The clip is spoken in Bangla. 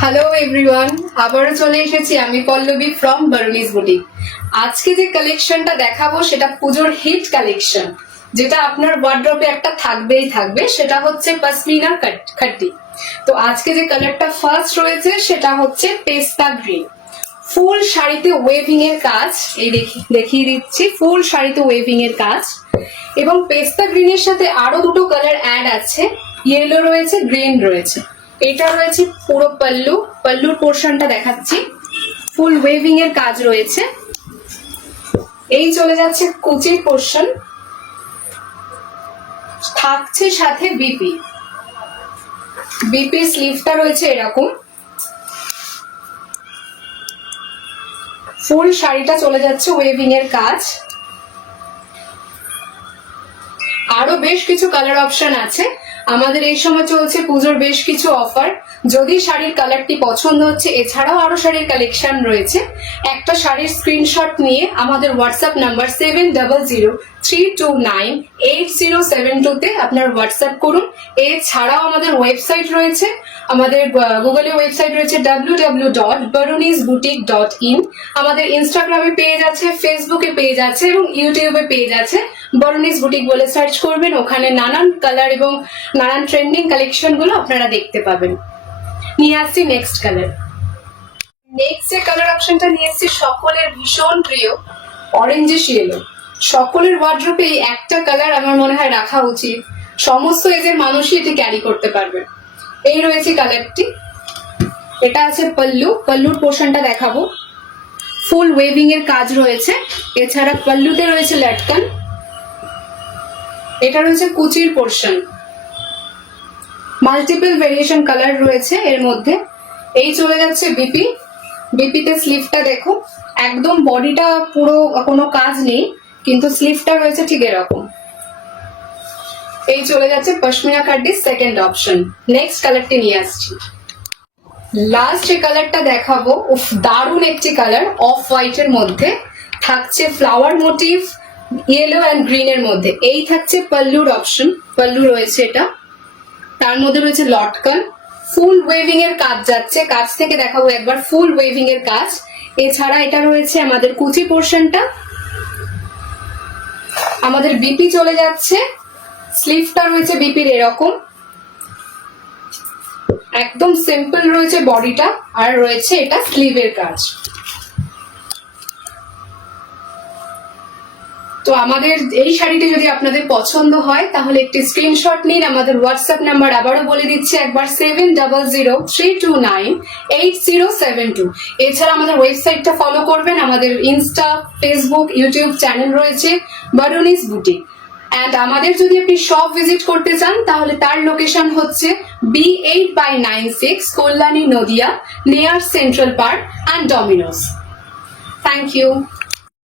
হ্যালো এভরিওয়ান, আবারও চলে এসেছি আমি পল্লবী ফ্রম বারুনিস বুটিক। আজকে যে কালেকশনটা দেখাবো সেটা পুজোর হিট কালেকশন, যেটা আপনার ওয়ার্ড্রপে একটা থাকবেই থাকবে, সেটা হচ্ছে পশমিনা খাট্টি। তো আজকে যে কালারটা ফার্স্ট রয়েছে সেটা হচ্ছে পেস্তা গ্রিন। ফুল শাড়িতে ওয়েভিং এর কাজ, এই দেখিয়ে দিচ্ছি, ফুল শাড়িতে ওয়েভিং এর কাজ। এবং পেস্তা গ্রিনের সাথে আরো দুটো কালার অ্যাড আছে, ইয়েলো রয়েছে, গ্রিন রয়েছে। এটা রয়েছে পুরো পল্লুর পোর্শনটা দেখাচ্ছি, ফুল ওয়েভিং এর কাজ রয়েছে। এই চলে যাচ্ছে কুচির পোর্শন, থাকছে সাথে বিপি স্লিভটা রয়েছে এরকম। ফুল শাড়িটা চলে যাচ্ছে ওয়েভিং এর কাজ। আরো বেশ কিছু কালার অপশন আছে। আমাদের এই সময় চলছে পুজোর বেশ কিছু অফার। যদি শাড়ির কালারটি পছন্দ হচ্ছে, এছাড়াও আরো শাড়ির কালেকশন রয়েছে। একটা শাড়ির স্ক্রিনশট নিয়ে আমাদের হোয়াটসঅ্যাপ নাম্বার 7003298072 তে আপনার হোয়াটসঅ্যাপ করুন। এছাড়াও আমাদের ওয়েবসাইট রয়েছে, আমাদের গুগলে ওয়েবসাইট রয়েছে www.baronisboutique.in। আমাদের ইনস্টাগ্রামে পেজ আছে, ফেসবুকে পেজ আছে এবং ইউটিউবে পেজ আছে। বারুনিস বুটিক বলে সার্চ করবেন, ওখানে নানান কালার এবং নানান ট্রেন্ডিং কালেকশন গুলো আপনারা দেখতে পাবেন। নিয়ে আসছি নেক্সট কালার। নেক্সট যে কালার অপশনটা নিয়ে এসছি সকলের ভীষণ প্রিয় অরেঞ্জিশ ইয়েলো। সকলের ওয়ার্ড্রপে এই একটা কালার আমার মনে হয় রাখা উচিত, সমস্ত এজের মানুষই এটি ক্যারি করতে পারবে। এই রয়েছে কালারটি, এটা আছে পল্লুর পোর্শনটা দেখাবো। ফুল ওয়েভিং এর কাজ রয়েছে, এছাড়া পল্লুতে রয়েছে লটকন। এটা রয়েছে কুচির পোর্শন, মাল্টিপল ভেরিয়েশন কালার রয়েছে এর মধ্যে। এই চলে যাচ্ছে বিপিতে স্লিভটা দেখো, একদম বডিটা পুরো কোনো কাজ নেই, কিন্তু স্লিভটা রয়েছে ঠিক এরকম। এই চলে যাচ্ছে পশমিনা কাট্টির সেকেন্ড অপশন। নেক্সট কালারটি নিয়ে আসছি। লাস্ট যে কালারটা দেখাবো, দারুণ একটি কালার, অফ হোয়াইট এর মধ্যে থাকছে flower motive, yellow and green এর মধ্যে। এই থাকছে পল্লুর অপশন, পল্লু রয়েছে এটা, তার মধ্যে রয়েছে লটকন। ফুল ওয়েভিং এর কাজ যাচ্ছে, কাজ থেকে দেখাবো একবার ফুল ওয়েভিং এর কাজ। এছাড়া এটা রয়েছে আমাদের কুচি পোর্শনটা, আমাদের বিপি চলে যাচ্ছে, স্লিভটা রয়েছে বিপির এরকম, একদম সিম্পল রয়েছে বডিটা, আর রয়েছে এটা স্লিভের কাজ। তো আমাদের এই শাড়িটি যদি আপনাদের পছন্দ হয় তাহলে একটি স্ক্রিনশট নিন। আমাদের হোয়াটসঅ্যাপ নাম্বার আবারও বলে দিচ্ছি একবার, 7003298072। এছাড়া আমাদের ওয়েবসাইটটা ফলো করবেন, আমাদের ইনস্টা, ফেসবুক, ইউটিউব চ্যানেল রয়েছে বারুনিস বুটিক। অ্যান্ড আমাদের যদি আপনি শপ ভিজিট করতে চান তাহলে তার লোকেশন হচ্ছে B8/96 Kalyani Nadia, near central park and Domino's. Thank you.